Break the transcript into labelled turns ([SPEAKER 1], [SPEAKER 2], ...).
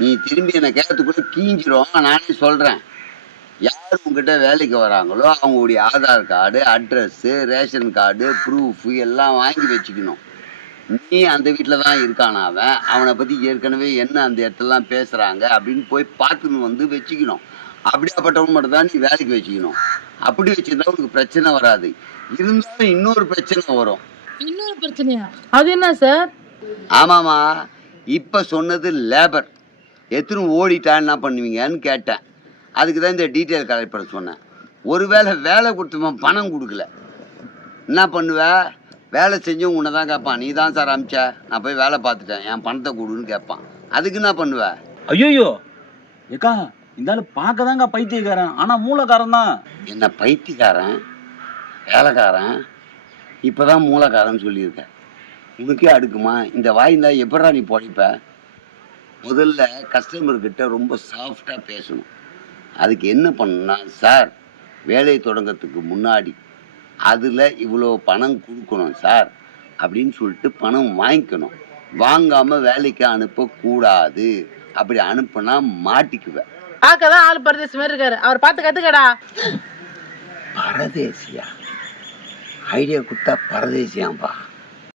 [SPEAKER 1] நீ திரும்பி என்னை கேட்கறதுக்குள்ள கீஞ்சிரும். நானே சொல்கிறேன் யார் உங்ககிட்ட வேலைக்கு வராங்களோ அவங்களுடைய Aadhaar card address ration card proof எல்லாம் வாங்கி வச்சுக்கணும். நீ அந்த வீட்டில் தான் இருக்கானா அவன்? அவனை பற்றி ஏற்கனவே என்ன அந்த இடத்துலலாம் பேசுகிறாங்க அப்படின்னு போய் பார்த்துன்னு வந்து வச்சுக்கணும். அப்படியாப்பட்டவன் மட்டும் தான் நீ வேலைக்கு வச்சுக்கணும். அப்படி வச்சுருந்தா உனக்கு பிரச்சனை வராது. இருந்தாலும் இன்னொரு பிரச்சனை வரும்.
[SPEAKER 2] இன்னொரு பிரச்சனையா? அது என்ன சார்?
[SPEAKER 1] ஆமாம்மா. இப்போ சொன்னது லேபர் எத்தனை ஓடிட்டா என்ன பண்ணுவீங்கன்னு கேட்டேன். அதுக்கு தான் இந்த டீட்டெயில் கலெக்ட் பண்ண சொன்னேன். ஒருவேளை வேலை கொடுத்தவன் பணம் கொடுக்கல. என்ன பண்ணுவ? வேலை செஞ்சவன் உன்னை தான் கேட்பான். நீ தான் சார் அமிச்ச. நான் போய் வேலை பார்த்துட்டேன். என் பணத்தை கொடுன்னு கேட்பான். அதுக்கு என்ன பண்ணுவ?
[SPEAKER 3] ஐயோயோ! ஏக்கா இந்த ஆளு பார்க்க தாங்க பைத்தியக்காரன். ஆனா மூலக்காரன் தான்.
[SPEAKER 1] என்ன பைத்தியக்காரன்? வேலைக்காரன்? இப்போ தான் மூலக்காரன் சொல்லியிருக்க. உனக்கே அடுக்குமா? இந்த வாய்ந்தா எப்படா நீ பொழைப்ப? முதல்ல கஸ்டமர்கிட்ட ரொம்ப சாஃப்டாக பேசணும். அதுக்கு என்ன பண்ணணும்னா சார் வேலையை தொடங்கறதுக்கு முன்னாடி அதில் இவ்வளோ பணம் கொடுக்கணும் சார் அப்படின்னு சொல்லிட்டு பணம் வாங்கிக்கணும். வாங்காமல் வேலைக்கு அனுப்பக்கூடாது. அப்படி அனுப்புனா மாட்டிக்குவேன்.
[SPEAKER 2] பார்க்கதான் ஆள் பரதேசி மாதிரி இருக்காரு. அவர் பார்த்து கத்துக்கடா.
[SPEAKER 1] பரதேசியா? ஐடியா கொடுத்தா பரதேசியாம்பா.